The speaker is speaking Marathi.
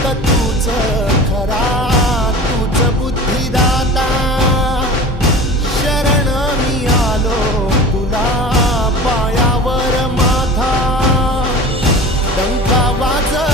फक्त तूच खरा, तूच बुद्धिदाता. शरण मी आलो तुला पायावर माझा, डंका वाजविला